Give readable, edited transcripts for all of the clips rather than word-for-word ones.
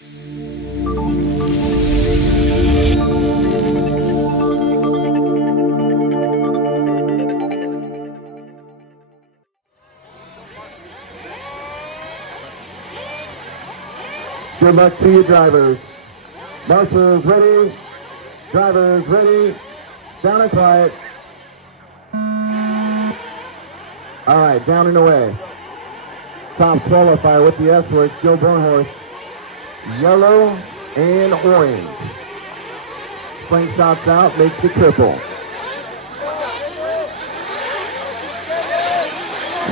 Good luck to you, drivers. Marshals ready. Drivers ready. Down and quiet. All right, down and away. Top qualifier with the S-Works, Joe Bornhorst. Yellow and orange. Slingshots out, makes the triple.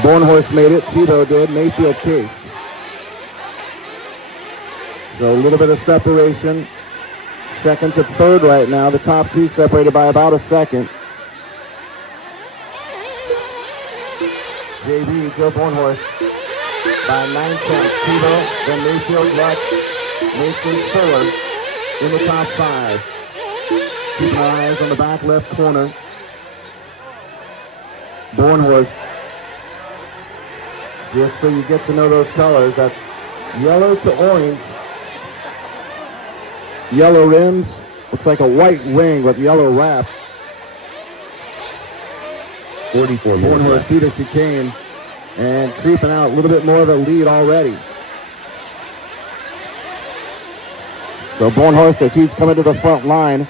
Bornhorst made it, Tebow did, Mayfield chased. So a little bit of separation. Second to third right now. The top two separated by about a second. JB, Joe Bornhorst by 9 tenths. Tebow, then Mayfield, Lutz, Mason Fuller in the top 5. Keep our eyes on the back left corner. Bornhorst. Just so you get to know those colors, that's yellow to orange. Yellow rims, looks like a white wing with yellow wrap. 44 minutes. Bornhorst through the chicane and creeping out a little bit more of a lead already. So Bornhorst, as he's coming to the front line,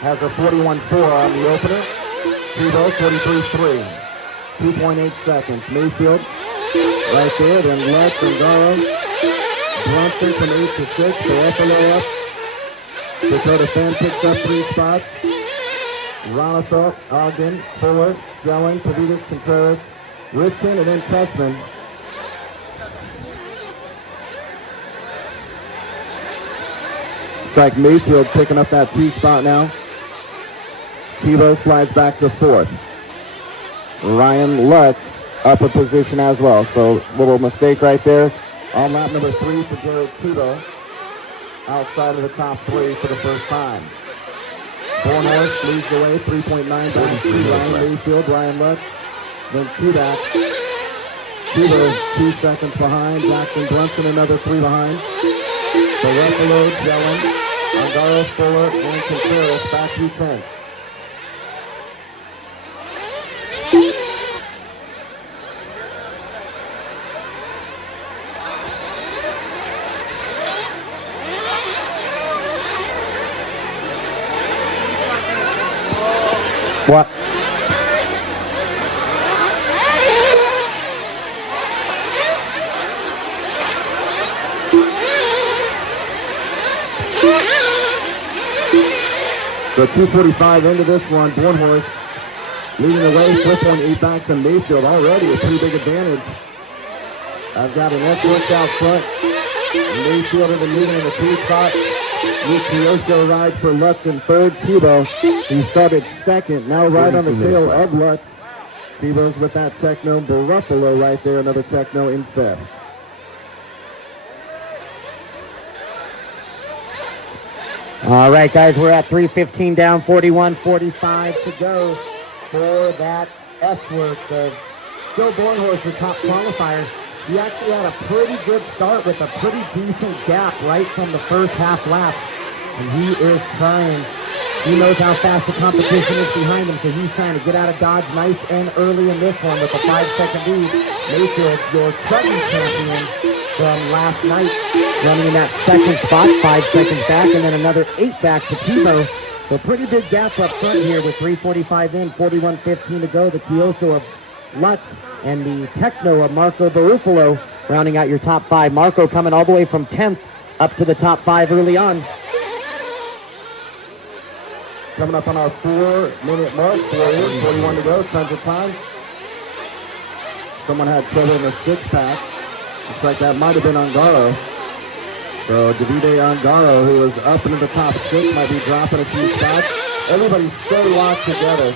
has a 41.4 on the opener. Tebow, 43.3. 2.8 seconds. Mayfield right there, then Lutz and Garrow. Brunson from 8 to 6. Buffalo up. Dakota Fan picks up 3 spots. Ronasol, Ogden, Fuller, Gelling, Pavitas, Contreras, Richmond, and then Tessman. It's like Mayfield picking up that 2 spot now. Tebow slides back to 4th. Ryan Lutz up a position as well. So little mistake right there. On lap number 3 for Jared Tebow. Outside of the top 3 for the first time. Bornhorst leads the way, 3.9 back to Ryan Mayfield, Ryan Lutz, then 2 back. Tebow 2 seconds behind. Jackson Brunson another 3 behind. So Ruffalo, Gelling, Angaro, Fuller, and Contreras back to 10. What? So 2:45 into this one. Bornhorst leading the way. 4.8 back to Mayfield. Already a pretty big advantage. I've got an S-Works out front. Mayfield in the lead in the 2 spot. Kiyosho ride for Lutz in 3rd. Tebow, he started 2nd. Now right on the tail of Lutz. Tebow's with that Techno. Buffalo right there. Another Techno in 5th. All right, guys, we're at 3:15 down, 41:45 to go for that S-Works of Joe Bornhorst, the top qualifier. He actually had a pretty good start with a pretty decent gap right from the first half lap. And he is trying. He knows how fast the competition is behind him, so he's trying to get out of Dodge nice and early in this one with a 5-second lead. Mayfield, your trucking champion from last night, running in that 2nd spot, 5 seconds back, and then another 8 back to Tebow. So pretty big gap up front here with 3:45 in, 41:15 to go. The Kiyosho of Lutz and the Techno of Marco Barufalo rounding out your top 5. Marco coming all the way from 10th up to the top 5 early on. Coming up on our 4-minute mark. 41 to go. Tons of time. Someone had trouble in the 6-pack. Looks like that might have been Angaro. So Davide Angaro, who was up into the top 6, might be dropping a few spots. Everybody's so locked together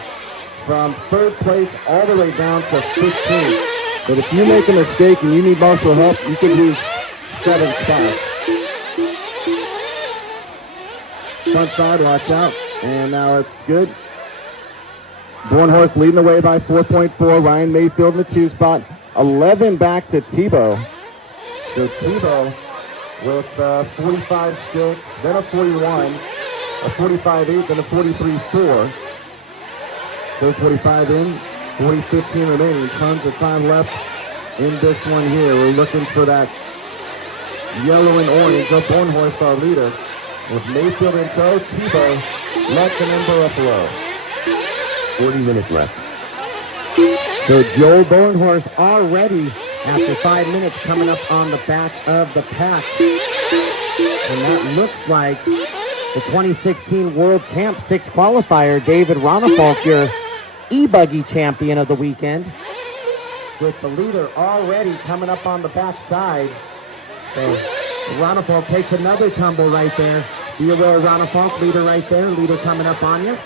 from 3rd place all the way down to 15th. But if you make a mistake and you need marshal help, you can lose 7 spots. Front side, watch out. And now it's good. Bornhorst leading the way by 4.4. Ryan Mayfield in the 2 spot. 11 back to Tebow. So Tebow with 45-6, then a 41, a 45-8, then a 43-4. So 45 in, 40-15 remaining. Tons of time left in this one here. We're looking for that yellow and orange. Up Bornhorst, our leader. With Mayfield in tow, Tebow left and in Buffalo. 40 minutes left. So Joe Bornhorst already, after 5 minutes, coming up on the back of the pack. And that looks like the 2016 World Champ 6 qualifier, David Ronefalk, your E-Buggy champion of the weekend. With the leader already coming up on the back side. So Ronefalk takes another tumble right there. Be aware, Ronefalk, leader right there. Leader coming up on you.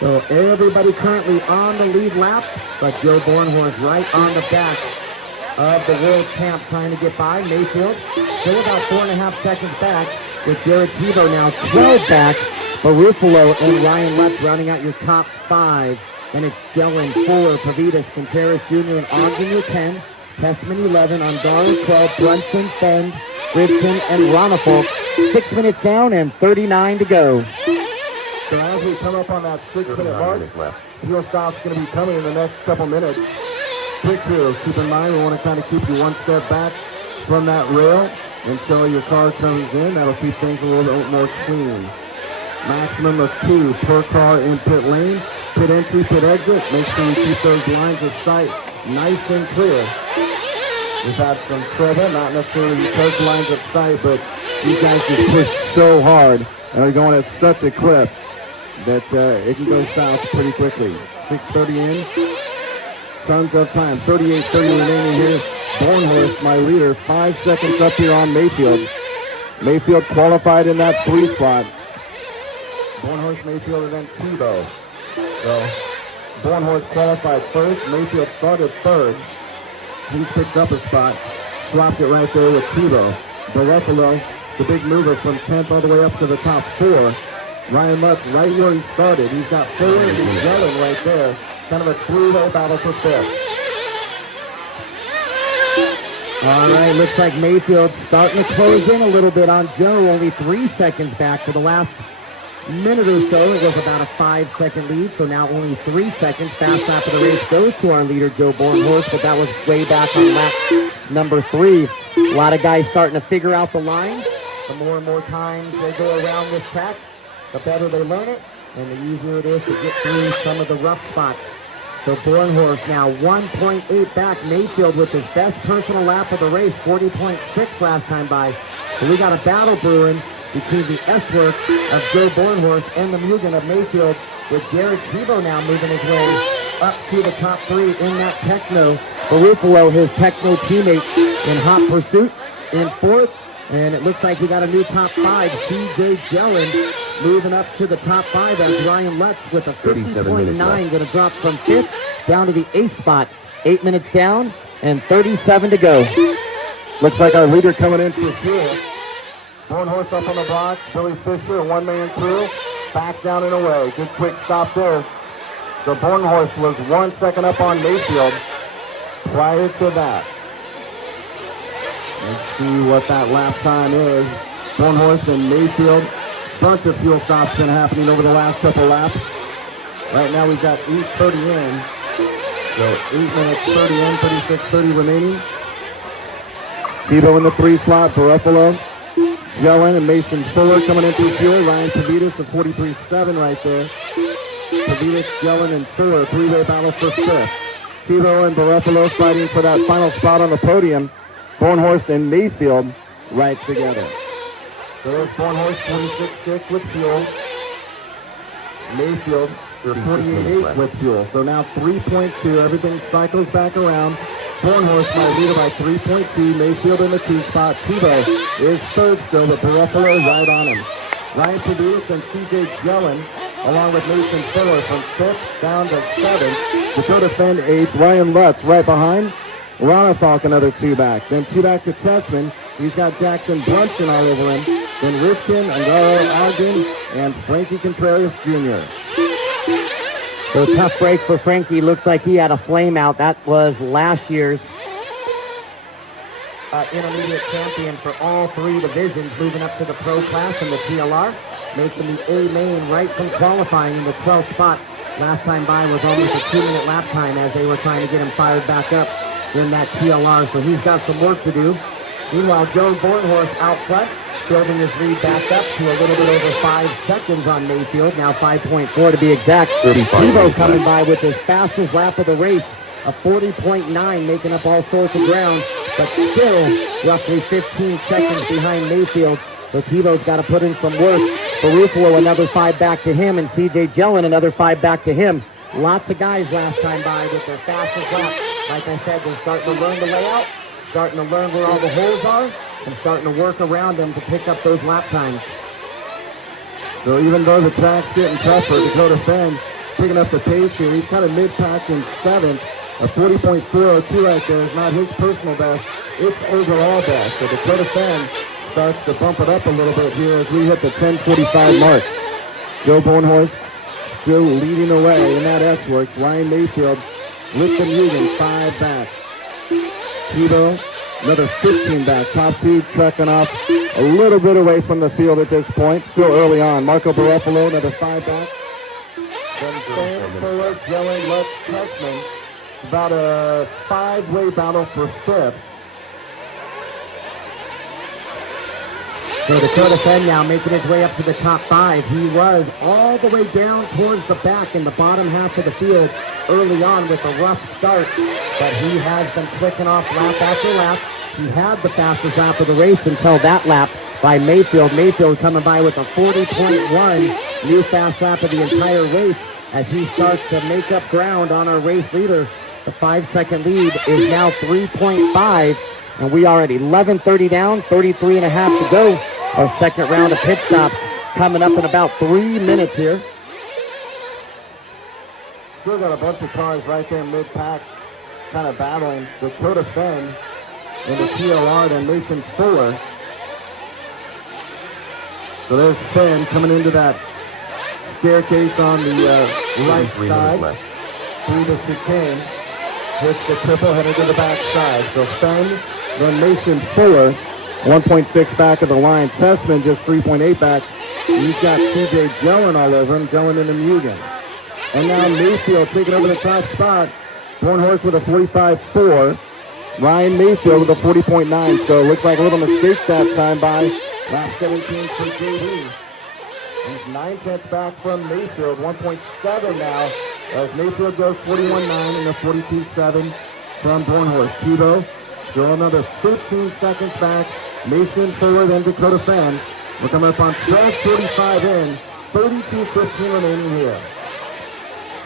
So everybody currently on the lead lap, but Joe Bornhorst right on the back of the world champ trying to get by. Mayfield still about 4.5 seconds back with Jared Tebow now 12 back. Barufalo and Ryan Lutz rounding out your top 5. And it's Jellin 4, Pavitas, Perris Jr. and Ogden your 10. Testman 11, Andaro 12, Brunson, Fend, Christensen, and Ronefalk. 6 minutes down and 39 to go. So as we come up on that 6-minute mark, fuel stop's going to be coming in the next couple minutes. Quick fuel, keep in mind, we want to kind of keep you one step back from that rail until your car comes in. That'll keep things a little bit more clean. Maximum of 2 per car in pit lane. Pit entry, pit exit. Make sure you keep those lines of sight nice and clear. We've had some trouble, not necessarily because lines of sight, but these guys just push so hard and are going at such a clip that it can go south pretty quickly. 6:30 in. Tons of time. 38:30 remaining here. Bornhorst, my leader, 5 seconds up here on Mayfield. Mayfield qualified in that 3 spot. Bornhorst, Mayfield, and then Tebow. So Bornhorst qualified first. Mayfield started third. He picked up a spot, swapped it right there with Tebow. Barufalo, the big mover from 10th all the way up to the top 4. Ryan Lutz right where he started. He's got 4 and he's yelling right there. Kind of a 3-way battle for 5th. All right, looks like Mayfield starting to close in a little bit on Joe. Only 3 seconds back for the last minute or so. It was about a 5-second lead, so now only 3 seconds. Fast lap of the race goes to our leader, Joe Bornhorst, but that was way back on lap number 3. A lot of guys starting to figure out the lines. The more and more times they go around this track, the better they learn it, and the easier it is to get through some of the rough spots. So Bornhorst now 1.8 back. Mayfield with his best personal lap of the race, 40.6 last time by. So we got a battle brewing between the S-work of Joe Bornhorst and the Mugen of Mayfield, with Jared Tebow now moving his way up to the top 3 in that Techno. Barufalo, his Techno teammate, in hot pursuit in 4th. And it looks like we got a new top 5. CJ Jellin moving up to the top 5 as Ryan Lutz with a 50.9 going to drop from 5th down to the 8th spot. 8 minutes down and 37 to go. Looks like our leader coming in for fuel. Bornhorst up on the block. Billy Fisher, a one-man crew. Back down and away. Good quick stop there. So Bornhorst was 1 second up on Mayfield prior to that. Let's see what that lap time is. Bornhorst and Mayfield. Bunch of fuel stops been happening over the last couple laps. Right now we've got 8:30 in. So 8 minutes 30 in, 36:30 remaining. Tebow in the 3 slot, Barufalo, Jellin, and Mason Fuller coming in through fuel. Ryan Pavitas at 43.7 right there. Pavitas, Jellin, and Fuller, 3-way battle for 5th. Tebow and Barufalo fighting for that final spot on the podium. Bornhorst and Mayfield right together. So there's Bornhorst 26.6 with fuel. Mayfield 28.8 with fuel. So now 3.2. Everything cycles back around. Bornhorst might lead by 3.2. Mayfield in the 2 spot. Tebow is 3rd still, but Barufalo is right on him. Ryan Pavitas and CJ Jellin, along with Mason Fuller from 5th down to 7th. Dakota Fend 8th. Ryan Lutz right behind. Ronefalk another 2 back. Then 2 back to Tessman. He's got Jackson Brunson all over him. Then Rifkin, Andaro, Ogden, and Frankie Contreras Jr. So tough break for Frankie. Looks like he had a flame out. That was last year's intermediate champion for all three divisions, moving up to the pro class in the TLR, making the A main right from qualifying in the 12th spot. Last time by was almost a 2-minute lap time as they were trying to get him fired back up in that TLR, so he's got some work to do. Meanwhile, Joe Bornhorst out front, building his lead back up to a little bit over 5 seconds on Mayfield, now 5.4 to be exact. Evo coming by with his fastest lap of the race, a 40.9, making up all sorts of ground, but still roughly 15 seconds behind Mayfield. So Tebow's got to put in some work. Barufalo another 5 back to him, and CJ Jellin another 5 back to him. Lots of guys last time by with their fastest lap. Like I said, they're starting to learn the layout, starting to learn where all the holes are, and starting to work around them to pick up those lap times. So even though the track's getting tougher, Dakota Fenn picking up the pace here. He's kind of mid-pack in 7th. A 40.402 right there is not his personal best. It's overall best. So Dakota Fenn starts to bump it up a little bit here as we hit the 10:45 mark. Joe Bornhorst still leading away in that S-Works. Ryan Mayfield with the Mugen, 5 back. Tebow, another 15 back. Top speed trekking off a little bit away from the field at this point. Still early on. Marco Barufalo, another 5 back. Then Sam Fuller, Jellin, Lutz, Christensen. About a 5-way battle for 5th. So Dakota Fenn now making his way up to the top 5. He was all the way down towards the back in the bottom half of the field early on with a rough start, but he has been clicking off lap after lap. He had the fastest lap of the race until that lap by Mayfield. Mayfield coming by with a 40.1, new fast lap of the entire race as he starts to make up ground on our race leader. The 5-second lead is now 3.5, and we are at 11:30 down, 33 and a half to go. Our second round of pit stops coming up in about 3 minutes here. Still got a bunch of cars right there mid-pack kind of battling. Dakota Fenn in the TLR, then Mason Fuller. So there's Fenn coming into that staircase on the right side through the chicane. Hits the triple headed to the backside. So Fenn, then Mason Fuller, 1.6 back of the line. Tessman just 3.8 back. He's got CJ Jellin all over him, Jellin in the Mugen. And now Mayfield taking over the top spot. Bornhorst with a 45.4. Ryan Mayfield with a 40.9. So it looks like a little mistake that time by lap 17 for JD. He's 9/10 back from Mayfield, 1.7 now, as Mayfield goes 41.9 and a 42.7 from Bornhorst. Tebow still another 15 seconds back. Mason Fuller, then Dakota Fenn. We're coming up on 12:45 in, 32:15 remaining here.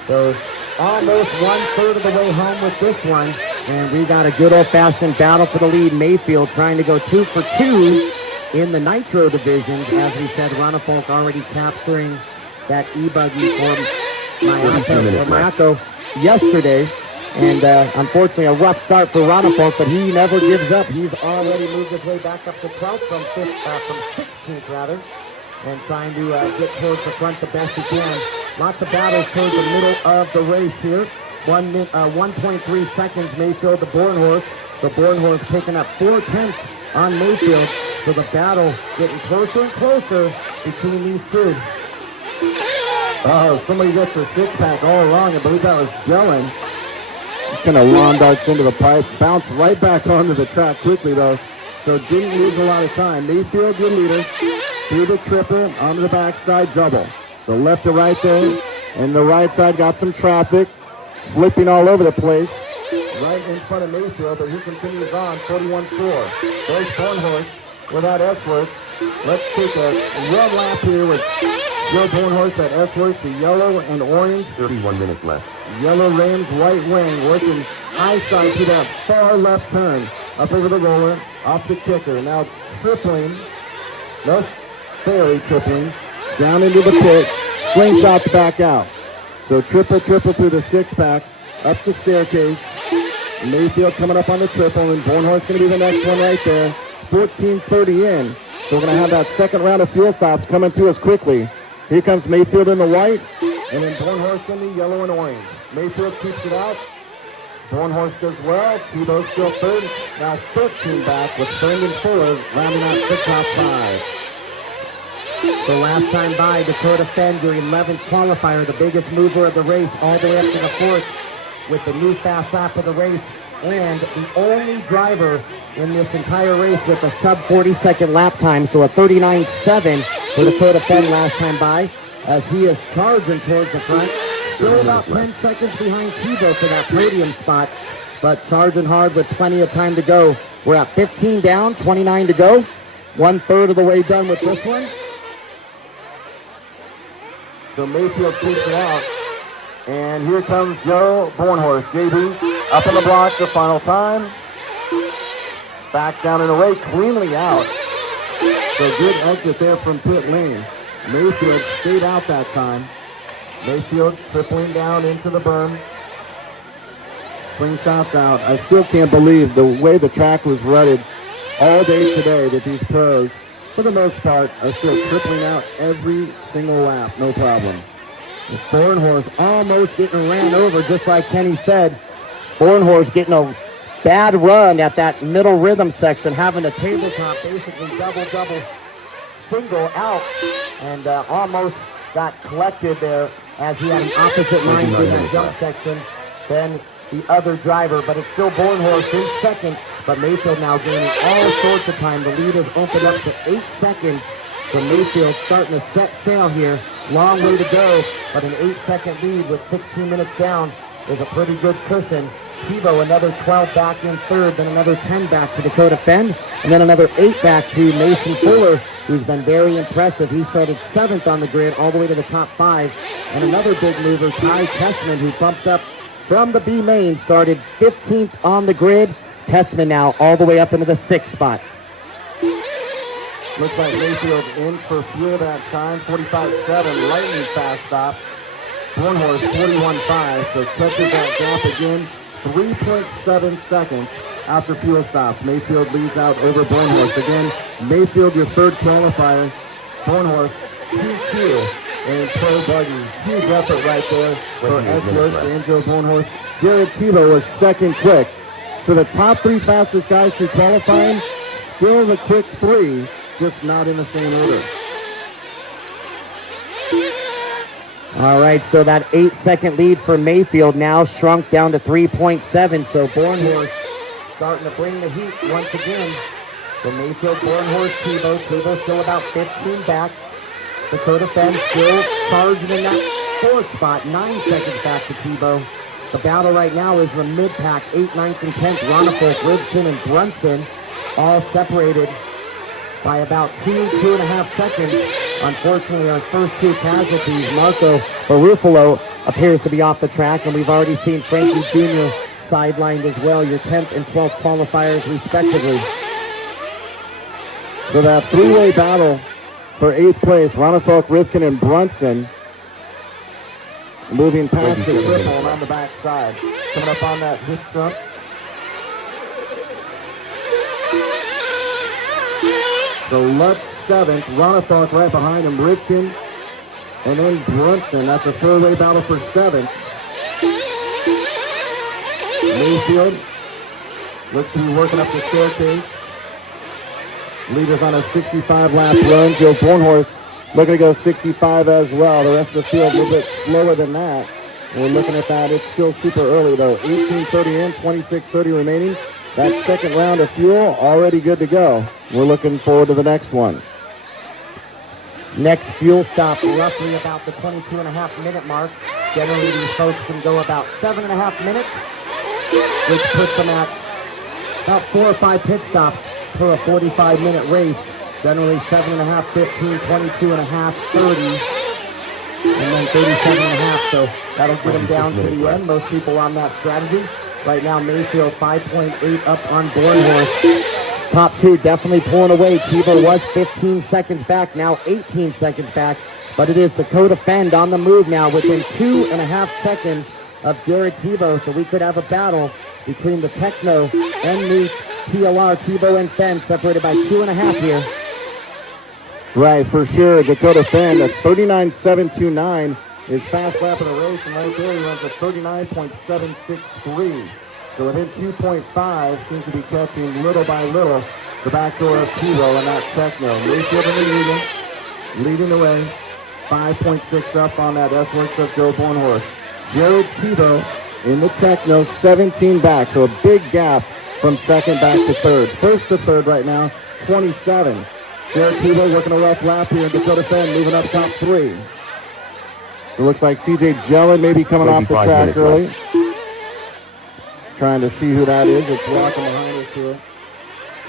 So almost 1/3 of the way home with this one, and we got a good old-fashioned battle for the lead. Mayfield trying to go 2 for 2 in the Nitro division. As we said, Ranafolk already capturing that e-buggy for Mayako yesterday. And unfortunately, a rough start for Ranafolk, but he never gives up. He's already moved his way back up to 12th from 16th, rather, and trying to get towards the front the best he can. Lots of battles towards the middle of the race here. 1.3 seconds Mayfield to Bornhorst. So Bornhorst picking up 4/10 on Mayfield. So the battle getting closer and closer between these two. Oh, somebody gets their 6-pack all along. I believe that was Jellin. Just kind of lawn darts into the pipe. Bounced right back onto the track quickly, though. So didn't lose a lot of time. Mayfield, good leader. Through the triple, onto the backside double. So left to right there. And the right side got some traffic. Flipping all over the place. Right in front of Mayfield, but he continues on, 41.4. There's Bornhorst without S-Works. Let's take a one lap here with Joe Bornhorst at S-Works, the yellow and orange. 31 minutes left. Yellow rims, white wing, working high side to that far left turn. Up over the roller, off the kicker. Now tripling, no, fairly tripling, down into the pit, slingshots back out. So triple through the 6-pack, up the staircase. Mayfield coming up on the triple, and Bornhorst going to be the next one right there. 14:30 in. So we're going to have that second round of fuel stops coming to us quickly. Here comes Mayfield in the white, and then Bornhorst in the yellow and orange. Mayfield keeps it out. Bornhorst does well. Tebow still third. Now 13 back with Brendan Fuller rounding out the top 5. So last time by, Dakota Fenn, your 11th qualifier, the biggest mover of the race, all the way up to the 4th with the new fast lap of the race, and the only driver in this entire race with a sub 40-second lap time, so a 39.7 for Dakota Fenn last time by, as he is charging towards the front. Still about 10 seconds behind Tebow for that podium spot, but charging hard with plenty of time to go. We're at 15 down, 29 to go. 1/3 of the way done with this one. So Mayfield takes it out. And here comes Joe Bornhorst. JB up on the block, the final time. Back down and away, cleanly out. So good exit there from pit lane. Mayfield stayed out that time. Mayfield tripling down into the berm. Swing shots out. I still can't believe the way the track was rutted all day today that these pros, for the most part, are still tripling out every single lap, no problem. Bornhorst almost getting ran over, just like Kenny said. Bornhorst getting a bad run at that middle rhythm section, having a tabletop, basically double, single out, and almost got collected there as he had an opposite line through that jump section than the other driver, but it's still Bornhorst in second, but Mayfield now gaining all sorts of time. The lead has opened up to 8 seconds. So Mayfield starting to set sail here. Long way to go, but an 8-second lead with 16 minutes down is a pretty good cushion. Tebow another 12 back in third, then another 10 back to Dakota Fenn, and then another 8 back to Mason Fuller, who's been very impressive. He started 7th on the grid all the way to the top 5. And another big mover, Ty Tessman, who bumped up from the B main, started 15th on the grid. Tessman now all the way up into the 6th spot. Looks like Mayfield in for fuel that time. 45.7, lightning fast stop. Bornhorst 41.5, so touches that gap again. 3.7 seconds after fuel stops. Mayfield leads out over Bornhorst. Again, Mayfield your third qualifier. Bornhorst, 2-2 and Pro Buggy. Huge effort right there for Edgeworth and Joe Bornhorst. Jared Tebow was second quick. So the top 3 fastest guys through qualifying, still the quick 3, just not in the same order. All right, so that 8-second lead for Mayfield now shrunk down to 3.7. So Bornhorst starting to bring the heat once again. So Mayfield, Bornhorst, Tebow still about 15 back. Dakota Fenn still charging in that 4th spot, 9 seconds back to Tebow. The battle right now is the mid-pack, 8th, 9th, and 10th. Ronnefolk, Ribson, and Brunson all separated by about 2.5 seconds. Unfortunately, our first 2 casualties, Marco Barufalo appears to be off the track, and we've already seen Frankie Jr. sidelined as well, your 10th and 12th qualifiers respectively. So that 3-way battle for 8th place, Ronnefolk, Rifkin, and Brunson. Moving past the triple and on the back side. Coming up on that hip jump. So Lutz 7th, Ronnefolk right behind him, Rifkin, and then Brunson. That's a 3-way battle for 7th. Mayfield looks to be working up the staircase. Leaders on a 65-lap run. Joe Bornhorst looking to go 65 as well. The rest of the field a little bit slower than that. We're looking at that. It's still super early, though. 18:30 in, 26:30 remaining. That second round of fuel already good to go. We're looking forward to the next one. Next fuel stop roughly about the 22.5-minute mark. Generally, these folks can go about 7.5 minutes, which puts them at about 4 or 5 pit stops for a 45-minute race. Generally 7.5, 15, 22.5, 30, and then 37.5. So that'll get them down to the end. Most people on that strategy. Right now, Mayfield 5.8 up on Bornhorst. Top 2 definitely pulling away. Tebow was 15 seconds back, now 18 seconds back. But it is Dakota Fenn on the move now within 2.5 seconds of Jared Tebow. So we could have a battle between the Techno and the TLR. Tebow and Fenn separated by 2.5 here. Right, for sure. Dakota Fenn at 39.729 is fast lap of the race, and right there he runs a 39.763. So within 2.5, seems to be catching little by little the back door of Tebow and that Techno. Mayfield in the leading the way. 5.6 up on that S-Works of Joe Bornhorst. Jared Tebow in the Techno, 17 back, so a big gap from second back to third. First to third right now, 27. Jared Tebow working a rough lap here in Dakota Fen, moving up top 3. It looks like CJ Jellin maybe coming off the track early. Trying to see who that is. It's walking behind us here.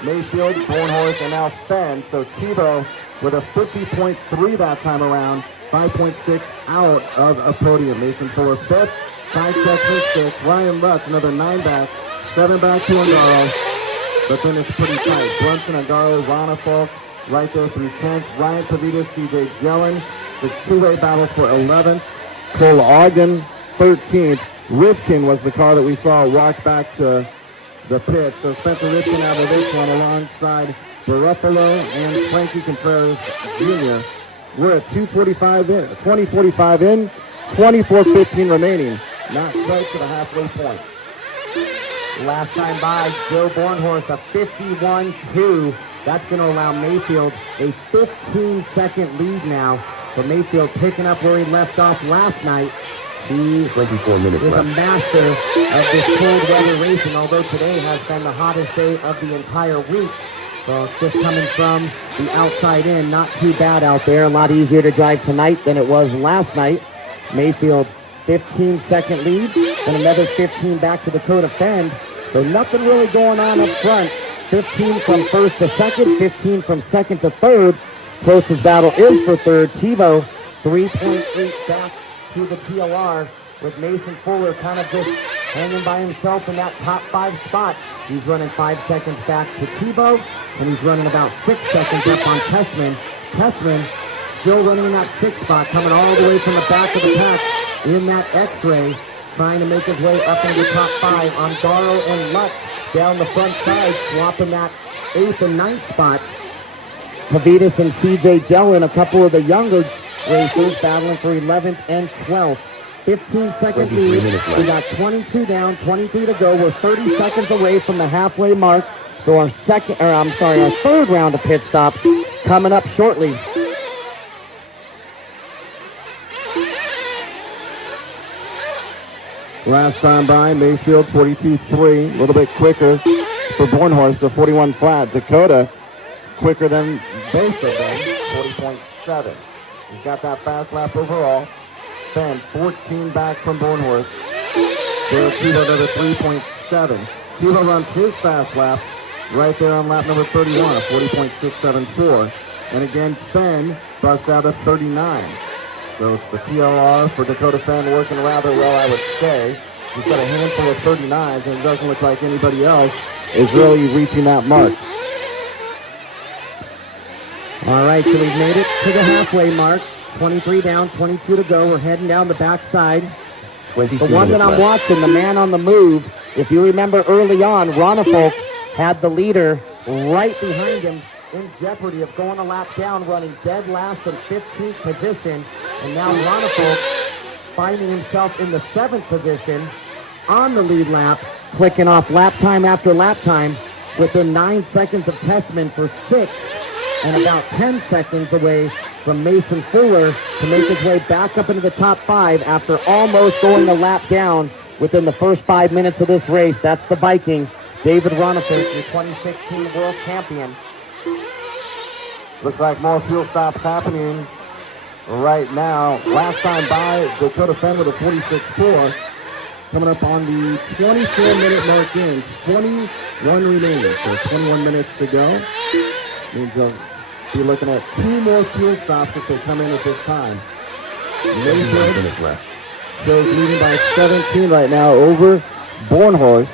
Mayfield, Bornhorst, and now Fenn. So Tebow with a 50.3 that time around. 5.6 out of a podium. Mason Fuller 5th. 5 seconds 6. Ryan Lutz, another 9 back. 7 back to Angaro. But then it's pretty tight. Brunson, Angaro, Rana Falk right there through 10th. Ryan Pavitas, CJ Jellin. The two-way battle for 11th. Cole Ogden, 13th. Rifkin was the car that we saw walk back to the pit. So Spencer Rifkin out of this one alongside Baruffalo and Frankie Contreras Jr. We're at 2:45 in, 20:45 in, 24:15 remaining. Not quite to the halfway point. Last time by, Joe Bornhorst, a 51-2. That's going to allow Mayfield a 15-second lead now. So Mayfield picking up where he left off last night. He 24 minutes is left. a master of this cold weather racing, although today has been the hottest day of the entire week. So it's just coming from the outside in. Not too bad out there. A lot easier to drive tonight than it was last night. Mayfield, 15-second lead, then another 15 back to Dakota Fen. So nothing really going on up front. 15 from first to second, 15 from second to third. Closest battle is for third. Tebow, 3.8 back to the PLR, with Mason Fuller kind of just hanging by himself in that top 5 spot. He's running 5 seconds back to Tebow, and he's running about 6 seconds up on Tessman. Tessman still running in that 6th spot, coming all the way from the back of the pack in that X-ray, trying to make his way up into the top 5. Angaro and Lutz down the front side, swapping that 8th and 9th spot. Pavitas and CJ Jellin, a couple of the younger racers, battling for 11th and 12th. 15-second lead. We got 22 down, 23 to go. We're 30 seconds away from the halfway mark. So our third round of pit stops coming up shortly. Last time by, Mayfield 42.3, a little bit quicker for Bornhorst, the 41 flat. Dakota quicker than both of them, 40.7. He's got that fast lap overall. Fenn, 14 back from Bornhorst. There's Tebow to the 3.7. Tebow runs his fast lap right there on lap number 31, a 40.674. And again, Fenn busts out a 39. So it's the PLR for Dakota Fen working rather well, I would say. He's got a handful of 39s, and it doesn't look like anybody else is really reaching that mark. All right, so we've made it to the halfway mark. 23 down, 22 to go. We're heading down the backside. The one that I'm watching, the man on the move, if you remember early on, Ronnefolk had the leader right behind him in jeopardy of going a lap down, running dead last in 15th position. And now Ronnefolk finding himself in the 7th position on the lead lap, clicking off lap time after lap time within 9 seconds of Tessman for 6th. And about 10 seconds away from Mason Fuller to make his way back up into the top 5 after almost going a lap down within the first 5 minutes of this race. That's the Viking, David Ronnefolk, your 2016 world champion. Looks like more fuel stops happening right now. Last time by, Dakota Fen with a 46.4. Coming up on the 24-minute mark in. 21 remaining, so 21 minutes to go. Means they'll be looking at 2 more fuel stops if they come in at this time. Mayfield shows leading by 17 right now over Bornhorst.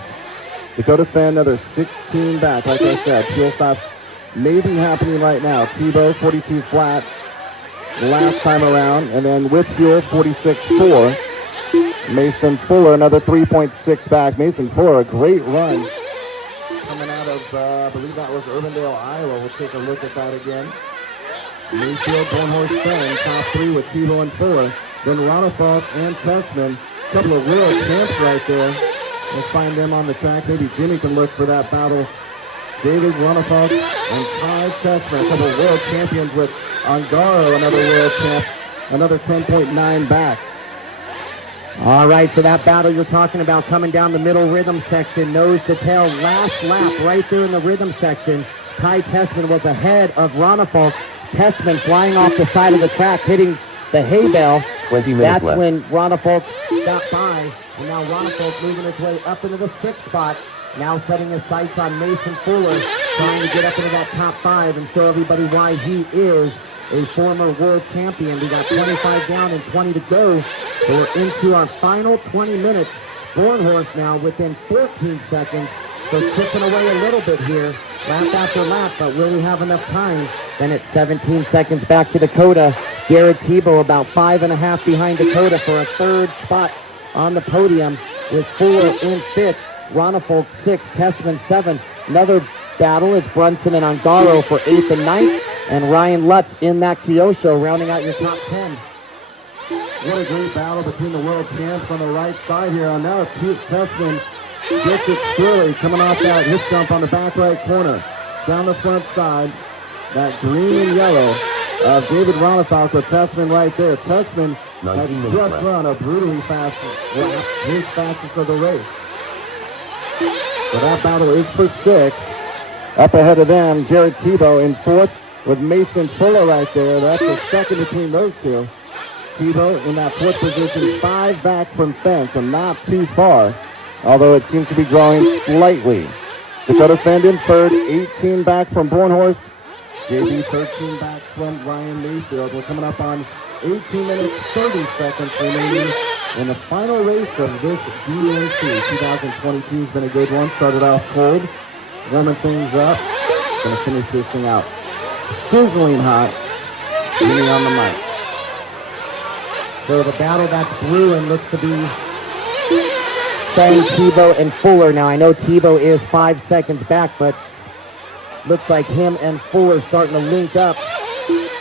Dakota Fen another 16 back. Like I said, fuel stops may be happening right now. Tebow 42 flat last time around, and then with fuel 46.4. Mason Fuller another 3.6 back. Mason Fuller, a great run coming out of, I believe that was Urbandale, Iowa. We'll take a look at that again. Mayfield, Bornhorst, Fen, top 3 with Tebow and Fuller. Then Ronnefolk and Tessman. A couple of real champs right there. Let's find them on the track. Maybe Jimmy can look for that battle. David Ronafalk and Ty Chessman, a couple of world champions with Angaro, another world champ, another 10.9 back. All right, so that battle you're talking about coming down the middle rhythm section, nose to tail, last lap right there in the rhythm section. Ty Tessman was ahead of Ronafalk. Tessman flying off the side of the track, hitting the hay bale. 20 minutes That's left. when Ronafalk got by, and now Ronafalk moving his way up into the 6th spot. Now setting his sights on Mason Fuller, trying to get up into that top 5 and show everybody why he is a former world champion. We got 25 down and 20 to go. So we're into our final 20 minutes. Bornhorst now within 14 seconds. So chipping away a little bit here, lap after lap, but will we have enough time? Then it's 17 seconds back to Dakota. Jared Tebow about 5.5 behind Dakota for a 3rd spot on the podium with Fuller in 5th. Ronafalk 6th, Tessman 7th. Another battle is Brunson and Angaro for 8th and 9th. And Ryan Lutz in that Kyosho rounding out your top 10. What a great battle between the world champs on the right side here. And now Keith Tessman gets it clearly coming off that hip jump on the back right corner. Down the front side, that green and yellow of David Ronafalk with Tessman right there. Tessman has just run a brutally fast lap, his fastest of the race. So that battle is for 6th. Up ahead of them, Jared Tebow in 4th with Mason Fuller right there. That's the second between those two. Tebow in that 4th position, 5 back from fence, so not too far, although it seems to be growing slightly. Dakota Fend in 3rd, 18 back from Bornhorst. JB 13 back from Ryan Mayfield. We're coming up on 18 minutes, 30 seconds remaining in the final race of this DNC. 2022 has been a good one. Started off cold, warming things up. Gonna finish this thing out sizzling hot. Jimmy on the mic. So the battle that's brewing looks to be saying Tebow and Fuller. Now I know Tebow is 5 seconds back, but looks like him and Fuller starting to link up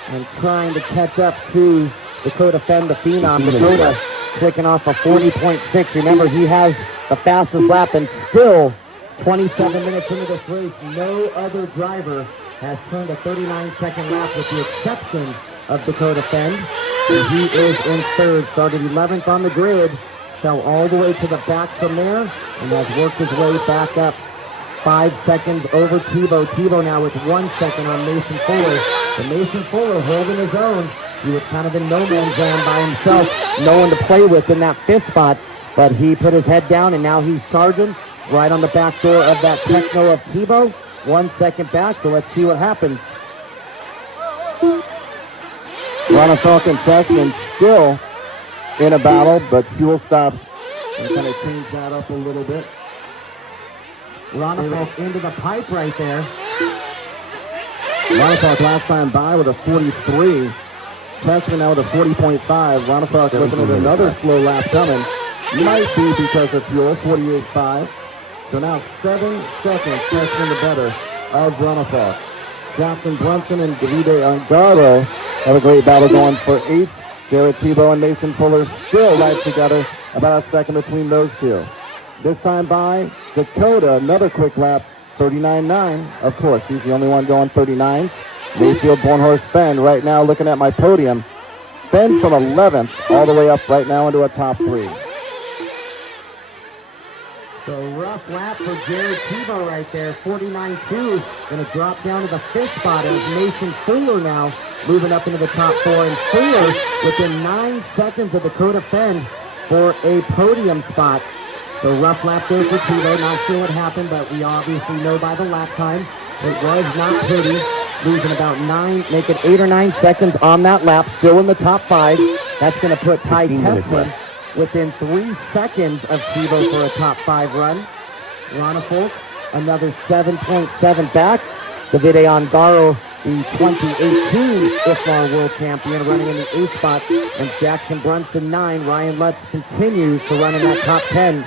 and trying to catch up to Dakota Fend, the Phenom. Dakota clicking off a 40.6. Remember, he has the fastest lap, and still 27 minutes into this race, no other driver has turned a 39-second lap with the exception of Dakota Fend. And he is in 3rd, started 11th on the grid, fell all the way to the back from there, and has worked his way back up 5 seconds over Tebow. Tebow now with 1 second on Mason Fuller. And Mason Fuller holding his own. He was kind of in no man's land by himself, no one to play with in that 5th spot, but he put his head down, and now he's charging right on the back door of that Techno of Tebow. 1 second back, so let's see what happens. Ronafalk and Tessman still in a battle, but fuel stops and kind of change that up a little bit. Ronafalk into the pipe right there. Ronafalk last time by with a 43. Tessman now with a 40.5. Ronafalk looking at another slow lap coming. Might be because of fuel, 48.5. So now 7 seconds, Tessman the better of Ronafalk. Jackson Brunson and Davide Angaro have a great battle going for 8th. Jared Tebow and Mason Fuller still right together, about a second between those two. This time by Dakota, another quick lap, 39.9. Of course, he's the only one going 39. Mayfield, Bornhorst, Fend right now looking at my podium. Fend from 11th all the way up right now into a top 3. So rough lap for Jared Tebow right there, 49.2. Going to drop down to the 5th spot as Mason Fuller now moving up into the top 4. And Fuller within 9 seconds of Dakota Fend for a podium spot. So rough lap there for Tebow. Not sure what happened, but we obviously know by the lap time it was not pretty. Losing about making 8 or 9 seconds on that lap. Still in the top 5. That's going to put Ty Tessman within 3 seconds of Tebow for a top 5 run. Ronafalk, another 7.7 back. Davide Angaro, the 2018 IFMAR World Champion, running in the 8th spot. And Jackson Brunson, 9. Ryan Lutz continues to run in that top 10.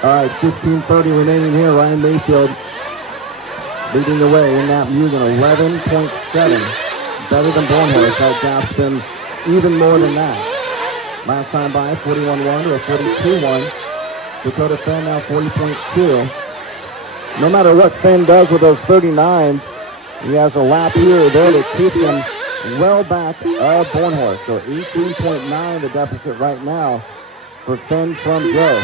All right, 15:30 remaining here. Ryan Mayfield leading the way in that Mugen, 11.7. Better than Bornhorst. That gap's been even more than that. Last time by, 41-1 to a 42-1. Dakota Fenn now 40.2. No matter what Fenn does with those 39s, he has a lap here or there that keeps him well back of Bornhorst. So 18.9 the deficit right now for Fenn from Joe.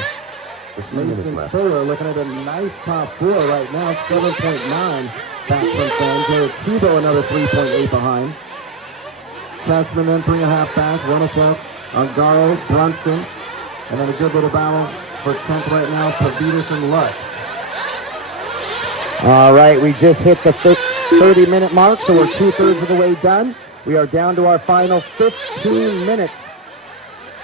Mason Fuller looking at a nice top four right now, 7.9 back from Fenn. Jared Tebow another 3.8 behind. Tessman then 3.5 back. Runafelt, Angaro, Brunson, and then a good little battle for 10th right now, Pavitas and Lutz. All right, we just hit the 30-minute mark, so we're 2/3 of the way done. We are down to our final 15 minutes,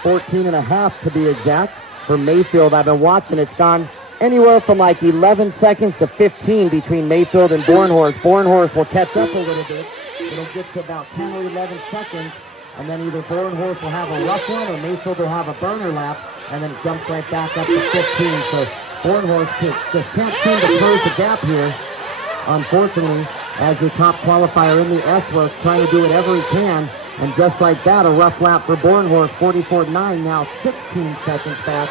14 and a half to be exact. For Mayfield, I've been watching. It's gone anywhere from like 11 seconds to 15 between Mayfield and Bornhorst. Bornhorst will catch up a little bit. It'll get to about 10 or 11 seconds, and then either Bornhorst will have a rough one or Mayfield will have a burner lap, and then it jumps right back up to 15. So Bornhorst just can't seem to close the gap here, unfortunately, as the top qualifier in the S-Work, trying to do whatever he can. And just like that, a rough lap for Bornhorst, 44.9, now 16 seconds back.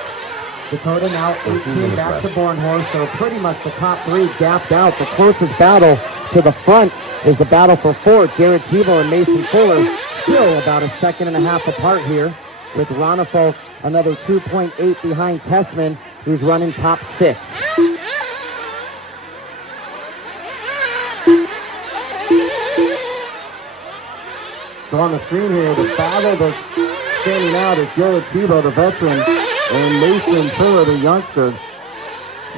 Dakota now 18 back to Bornhorst, so pretty much the top three gapped out. The closest battle to the front is the battle for fourth. Jared Tebow and Mason Fuller still about a second and a half apart here, with Ronafalk another 2.8 behind Tessman, who's running top 6. So on the screen here, the battle that's standing out is Jared Tebow, the veteran, and Mason Fuller, the youngster.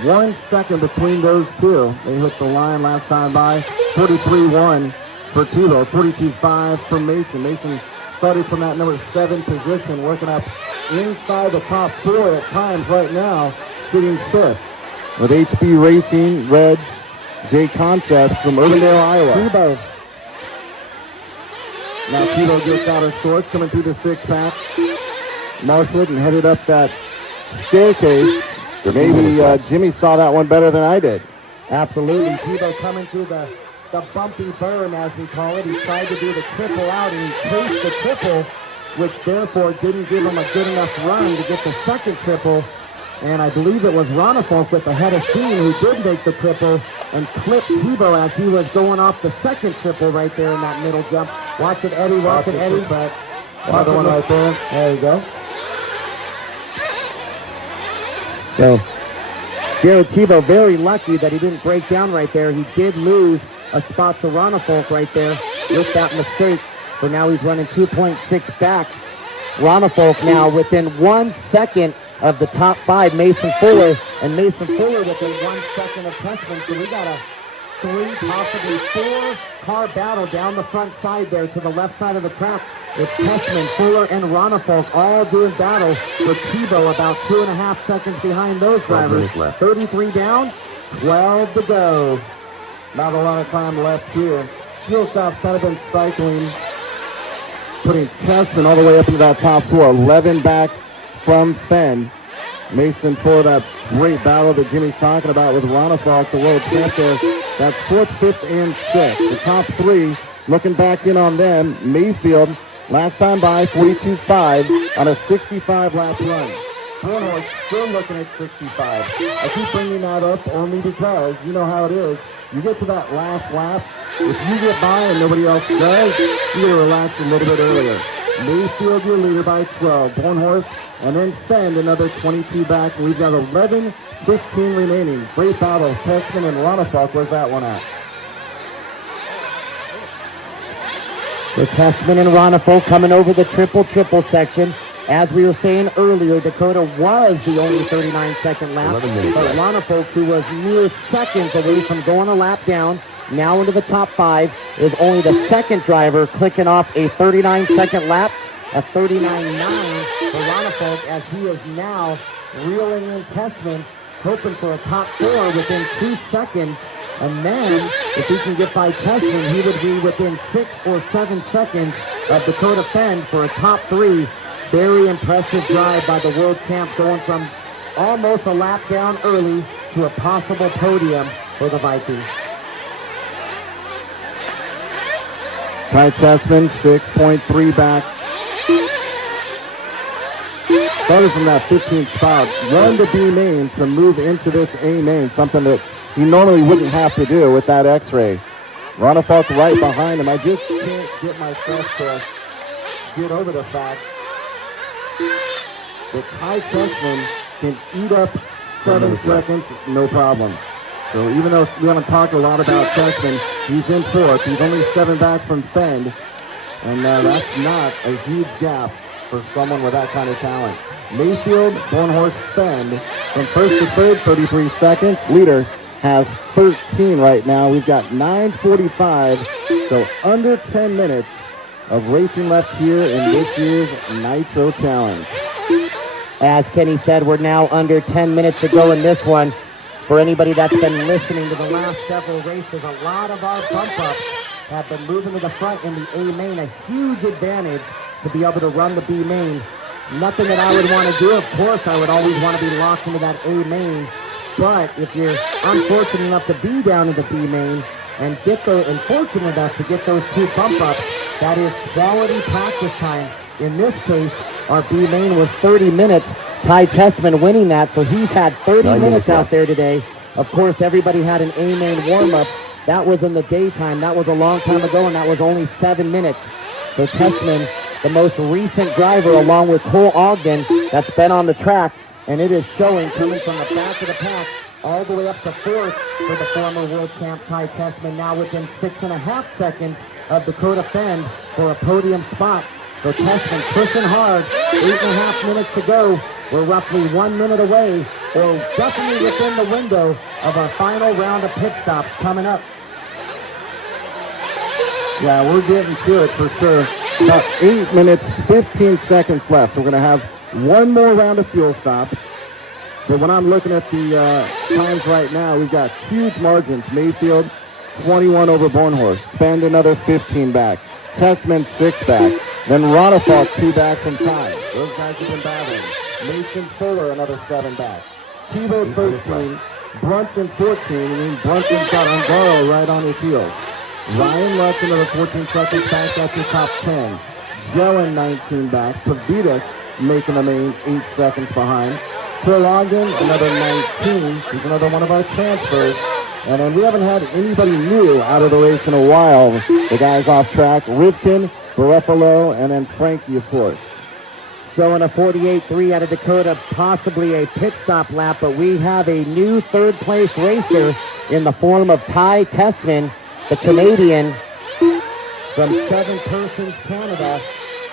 1 second between those two. They hit the line last time by. 43-1 for Tebow, 42-5 for Mason. Mason started from that number 7 position, working up inside the top 4 at times right now, sitting 5th. With HB Racing, Reds, J Concepts from Urbandale, Iowa. Tebow. Now Tebow gets out of sorts, coming through the 6-pack. Marshaled and headed up that staircase. Maybe Jimmy saw that one better than I did. Absolutely. Tebow coming through the bumpy burn, as we call it. He tried to do the triple out, and he chased the triple, which therefore didn't give him a good enough run to get the second triple. And I believe it was Ronafalk with the head of steam who did make the triple and clipped Tebow as he was going off the second triple right there in that middle jump. Watch it, Eddie. Watch it, Eddie. Another one right there. There you go. So, Jared Tebow very lucky that he didn't break down right there. He did lose a spot to Ronafalk right there with that mistake. So now he's running 2.6 back. Ronafalk now within 1 second of the top 5, Mason Fuller, and Mason Fuller within 1 second of Tessman. So we got a 3, possibly 4-car battle down the front side there to the left side of the track with Tessman, Fuller, and Ronafalk all doing battle with Tebow about 2.5 seconds behind those drivers. 33 down, 12 to go. Not a lot of time left here. Fuel stop's kind of been cycling, putting Tessman all the way up into that top 4, 11 back from Fenn. Mason for that great battle that Jimmy's talking about with Ronafalk, the world champ there. That's 4th, 5th, and 6th. The top 3, looking back in on them, Mayfield, last time by, 42.5 on a 65-lap run. Bornhorst still looking at 65. I keep bringing that up only because you know how it is. You get to that last lap, if you get by and nobody else does, you gotta relax a little bit earlier. Mayfield, your leader by 12. Bornhorst, and then Fenn, another 22 back. We've got 11-15 remaining. Great battle. Tessman and Ronafalk. Where's that one at? So Tessman and Ronafalk coming over the triple section. As we were saying earlier, Dakota was the only 39-second lap. But Ronafalk, who was mere seconds away from going a lap down, now into the top 5, is only the second driver clicking off a 39-second lap, a 39.9 for Ronafalk, as he is now reeling in Tessman, hoping for a top 4 within 2 seconds. And then, if he can get by Tessman, he would be within 6 or 7 seconds of Dakota Fenn for a top 3. Very impressive drive by the world champ, going from almost a lap down early to a possible podium for the Vikings. Ty Tessman, 6.3 back. Started from that 15th spot. Run the B main to move into this A main, something that he normally wouldn't have to do with that X-ray. Ronafalk right behind him. I just can't get myself to get over the fact that Ty Tessman can eat up 7 seconds, no problem. So even though we haven't talked a lot about Tessman, he's in fourth. He's only 7 back from Fend. And that's not a huge gap for someone with that kind of talent. Mayfield, Bornhorst, Fend, from first to third, 33 seconds. Leader has 13 right now. We've got 9:45, so under 10 minutes of racing left here in this year's Nitro Challenge. As Kenny said, we're now under 10 minutes to go in this one. For anybody that's been listening to the last several races, a lot of our bump-ups have been moving to the front in the A main, a huge advantage to be able to run the B main. Nothing that I would want to do. Of course, I would always want to be locked into that A main. But if you're unfortunate enough to be down in the B main and fortunate enough to get those 2 bump-ups, that is quality practice time. In this case, our B main was 30 minutes. Ty Tessman winning that, so he's had 30 minutes out there today. Of course, everybody had an A main warm-up. That was in the daytime. That was a long time ago, and that was only 7 minutes. So Tessman, the most recent driver, along with Cole Ogden, that's been on the track, and it is showing coming from the back of the pack all the way up to fourth for the former world champ Ty Tessman, now within 6.5 seconds of Dakota Fend for a podium spot. So Tessman pushing hard, 8.5 minutes to go. We're roughly 1 minute away, or definitely within the window of our final round of pit stops coming up. Yeah, we're getting to it for sure. About 8 minutes, 15 seconds left. We're going to have one more round of fuel stops. But when I'm looking at the times right now, we've got huge margins. Mayfield, 21 over Bornhorst. Fend another 15 back. Tessman, 6 back. Then Ronafalk, 2 back from Ty. Those guys have been battling. Mason Fuller, another 7 back. Tebow, 13. Brunson, 14. And then Brunson's got Ungaro right on his heels. Ryan Lutz, another 14 seconds back. That's your top 10. Jelen, 19 back. Pavitas making the main 8 seconds behind. Phil Ogden, another 19. He's another one of our transfers. And then we haven't had anybody new out of the race in a while. The guys off track, Rivkin, Barefalo, and then Frankie, of course. So in a 48.3 out of Dakota, possibly a pit stop lap, but we have a new third-place racer in the form of Ty Tessman, the Canadian from Seven Persons, Canada,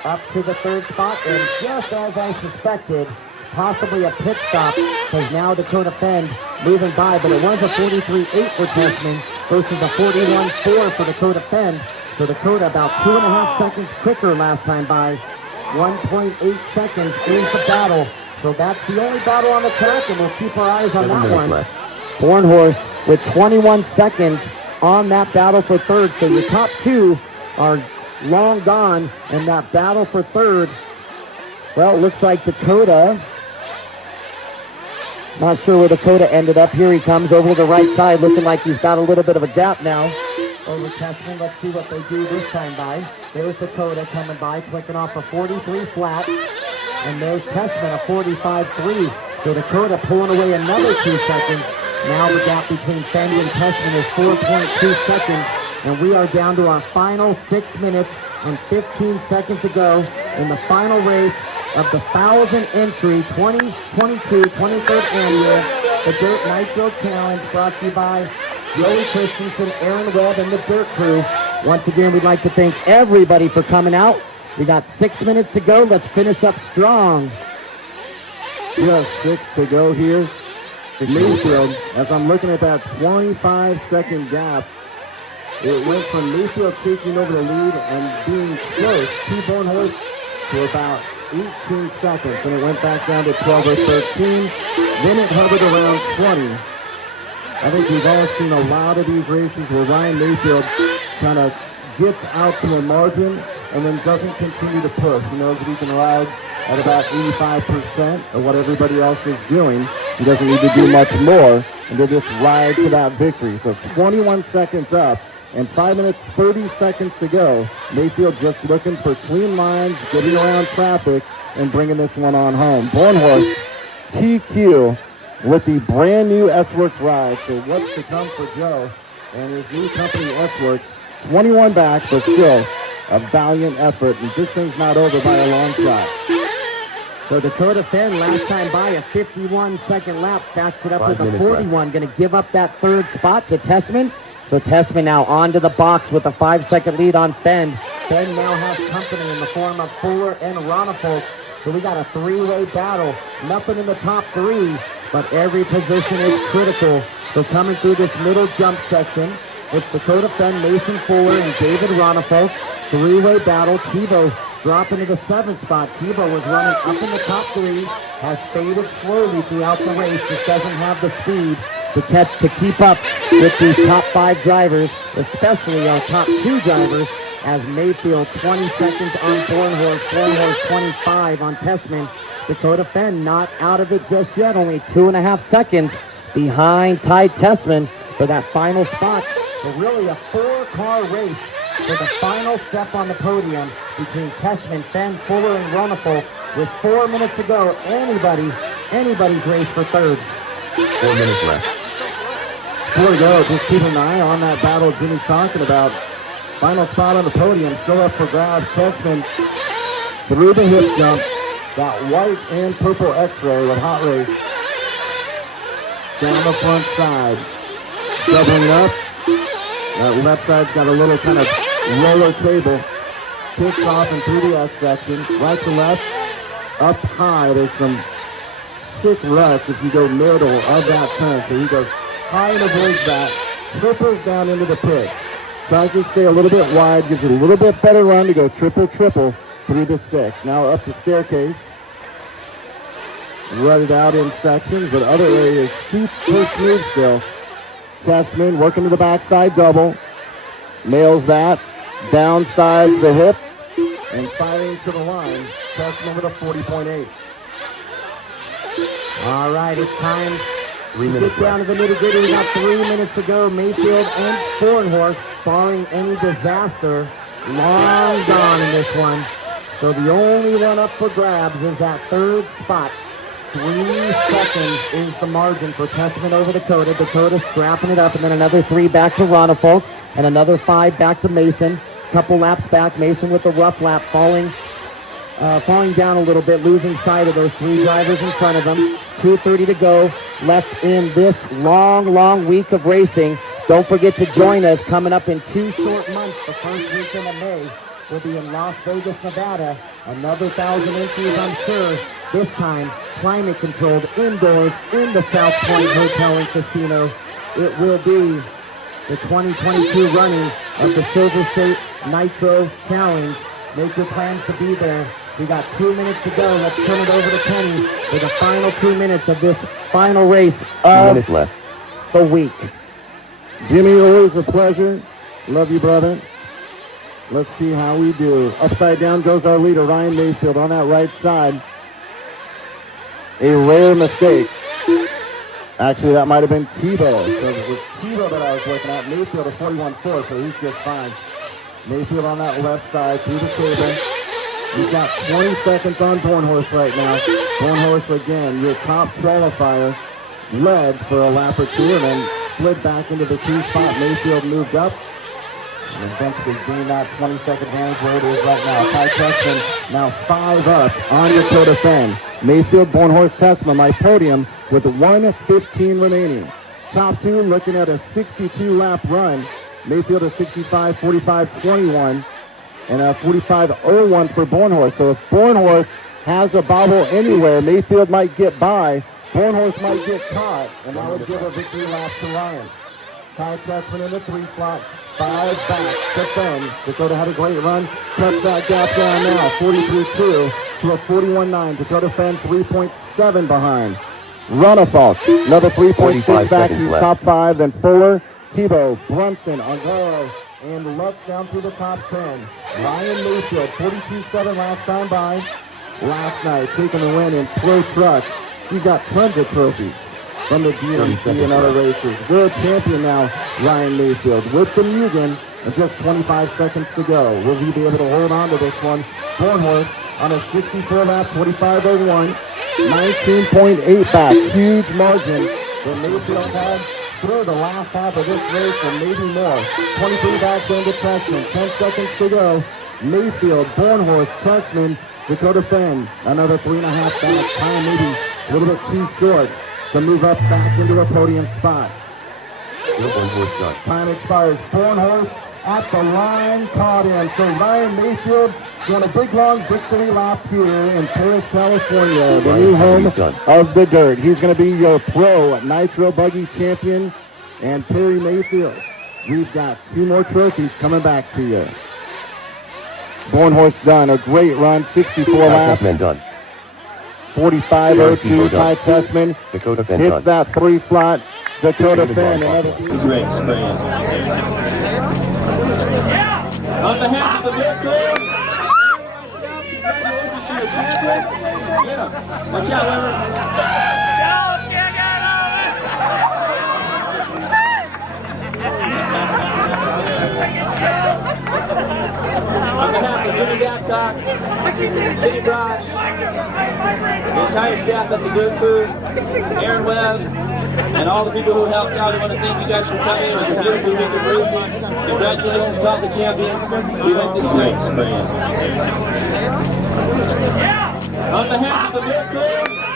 up to the 3rd spot. And just as I suspected, possibly a pit stop, because now Dakota Fend moving by, but it was a 43.8 for Tessman versus a 41.4 for Dakota Fend. So Dakota about 2.5 seconds quicker last time by. 1.8 seconds is the battle. So that's the only battle on the track, and we'll keep our eyes on that one. Bornhorst with 21 seconds on that battle for 3rd. So your top 2 are long gone, and that battle for 3rd, well, it looks like Dakota, not sure where Dakota ended up. Here he comes over to the right side, looking like he's got a little bit of a gap now over Tessman. Let's see what they do this time by. There's Dakota coming by, clicking off a 43 flat, and there's Tessman, a 45.3. So Dakota pulling away another 2 seconds. Now the gap between Fend and Tessman is 4.2 seconds, and we are down to our final 6 minutes and 15 seconds to go in the final race of the 1,000 entry 2022 23rd annual the Dirt Nitro Challenge, brought to you by Joey Christensen, Aaron Webb, and the Dirt Crew. Once again, we'd like to thank everybody for coming out. We got 6 minutes to go. Let's finish up strong. Just 6 to go here. Mayfield, as I'm looking at that 25-second gap, it went from Mayfield taking over the lead and being close to Bornhorst to about 18 seconds, and it went back down to 12 or 13. Then it hovered around 20. I think we've all seen a lot of these races where Ryan Mayfield kind of gets out to a margin and then doesn't continue to push. He knows that he can ride at about 85% of what everybody else is doing. He doesn't need to do much more, and they'll just ride to that victory. So 21 seconds up and 5 minutes, 30 seconds to go. Mayfield just looking for clean lines, getting around traffic, and bringing this one on home. Bornhorst TQ with the brand new S-Works ride. So what's to come for Joe and his new company S-Works. 21 back, but still a valiant effort, and this thing's not over by a long shot. So Dakota Fenn, last time by, a 51-second lap, backs it up with a 41. Going to give up that third spot to Tessman. So Tessman now onto the box with a 5-second lead on Fenn. Fenn now has company in the form of Fuller and Ronifolk. So we got a three-way battle. Nothing in the top three, but every position is critical. So coming through this middle jump section, it's Dakota Fenn, Mason Fuller, and David Ronifolk. Three-way battle. Tebow dropping to the 7th spot. Tebow was running up in the top three, has faded slowly throughout the race. Just doesn't have the speed to keep up with these top 5 drivers, especially our top 2 drivers, as Mayfield 20 seconds on Bornhorst 25 on Tessman. Dakota Fenn not out of it just yet, only 2.5 seconds behind Ty Tessman for that final spot. So really a 4-car race for the final step on the podium between Tessman, Fenn, Fuller, and Ronifolk. With 4 minutes to go, anybody's race for third. 4 minutes left. 4 to go. Just keep an eye on that battle Jimmy's talking about. Final spot on the podium, still up for grabs. Tessman through the hip jump. Got white and purple X-ray with hot race. Down the front side. Doubling up. That left side's got a little kind of roller table. Kicks off and through the S section. Right to left. Up high. There's some thick ruts if you go middle of that turn. So he goes high and avoids that. Triples down into the pit. Tries to stay a little bit wide. Gives it a little bit better run to go triple through the sticks. Now up the staircase. Rutted out in sections, but other areas super smooth still. Tessman working to the backside double. Nails that. Downsides the hip. And firing to the line. Tessman with a 40.8. All right, it's time 3 to minutes get down to left. the nitty-gritty. We got 3 minutes to go. Mayfield and Bornhorst, barring any disaster, long gone in this one. So the only one up for grabs is that third spot. 3 seconds is the margin for Tessman over Dakota. Dakota strapping it up, and then another 3 back to Ronifolk, and another 5 back to Mason. Couple laps back. Mason with the rough lap, falling down a little bit, losing sight of those 3 drivers in front of him. 2:30 to go left in this long week of racing. Don't forget to join us coming up in 2 short months. The first weekend of May will be in Las Vegas, Nevada. Another 1,000 entries, I'm sure. This time, climate controlled indoors in the South Point Hotel and Casino. It will be the 2022 running of the Silver State Nitro Challenge. Make your plans to be there. We got 2 minutes to go. Let's turn it over to Kenny for the final 2 minutes of this final race 2 of minutes left. the week. Jimmy, always a pleasure. Love you, brother. Let's see how we do. Upside down goes our leader, Ryan Mayfield, on that right side. A rare mistake. Actually, that might have been Tebow. So it was Tebow that I was looking at. Mayfield a 41.4, so he's just fine. Mayfield on that left side through the cable. He's got 20 seconds on Bornhorst right now. Bornhorst, again, your top qualifier, led for a lap or 2 and then slid back into the 2 spot. Mayfield moved up. And eventually being that 20-second range where it is right now. Ty Tessman now 5 up on Dakota Fenn. Mayfield, Bornhorst, Tessman, my podium with 1:15 remaining. Top 2 looking at a 62-lap run. Mayfield a 65-45-21 and a 45-01 for Bornhorst. So if Bornhorst has a bobble anywhere, Mayfield might get by. Bornhorst might get caught, and that would give a victory lap to Ryan. Ty Tessman in the 3 slot. 5 back to Fenn. Dakota had a great run. Cuts that gap down now. 43.2 to a 41.9. Dakota Fenn 3.7 behind. Ronifolk, another 3.6 back to top 5. Then Fuller, Tebow, Brunson, Aguero, and Lutz down through the top 10. Ryan Mayfield, 42.7 last time by. Last night, taking the win in Pro Truck. He's got tons of trophies. from the DNC and other races. World champion now, Ryan Mayfield, with the Mugen, and just 25 seconds to go. Will he be able to hold on to this one? Born Horse on a 64 lap, 45.01, 19.8 back. Huge margin that Mayfield had through the last half of this race, and maybe more. 23 back into Trexman, 10 seconds to go. Mayfield, Born Horse, Trexman, Dakota Fenn, another 3.5 back. Time maybe a little bit too short to move up back into a podium spot. Time expires. Born Horse at the line, caught in. So Ryan Mayfield doing a big long victory lap here in Perris, California, the new home of the Dirt. He's going to be your pro Nitro Buggy champion. And Perry Mayfield, we've got 2 more trophies coming back to you. Born Horse done, a great run, 64 laps. Done. 45.02, Ty Tessman Dakota Fenn hits done. that 3 slot. Dakota Fenn, another Great, on behalf of the Dirt crew, watch out, Weber. On behalf of Jimmy Babcock, Kenny Brosh, the entire staff of the Dirt crew, Aaron Webb, and all the people who helped out, I want to thank you guys for coming. It was a beautiful week of racing. Congratulations to all the champions. We hope this great. On behalf of the Dirt crew,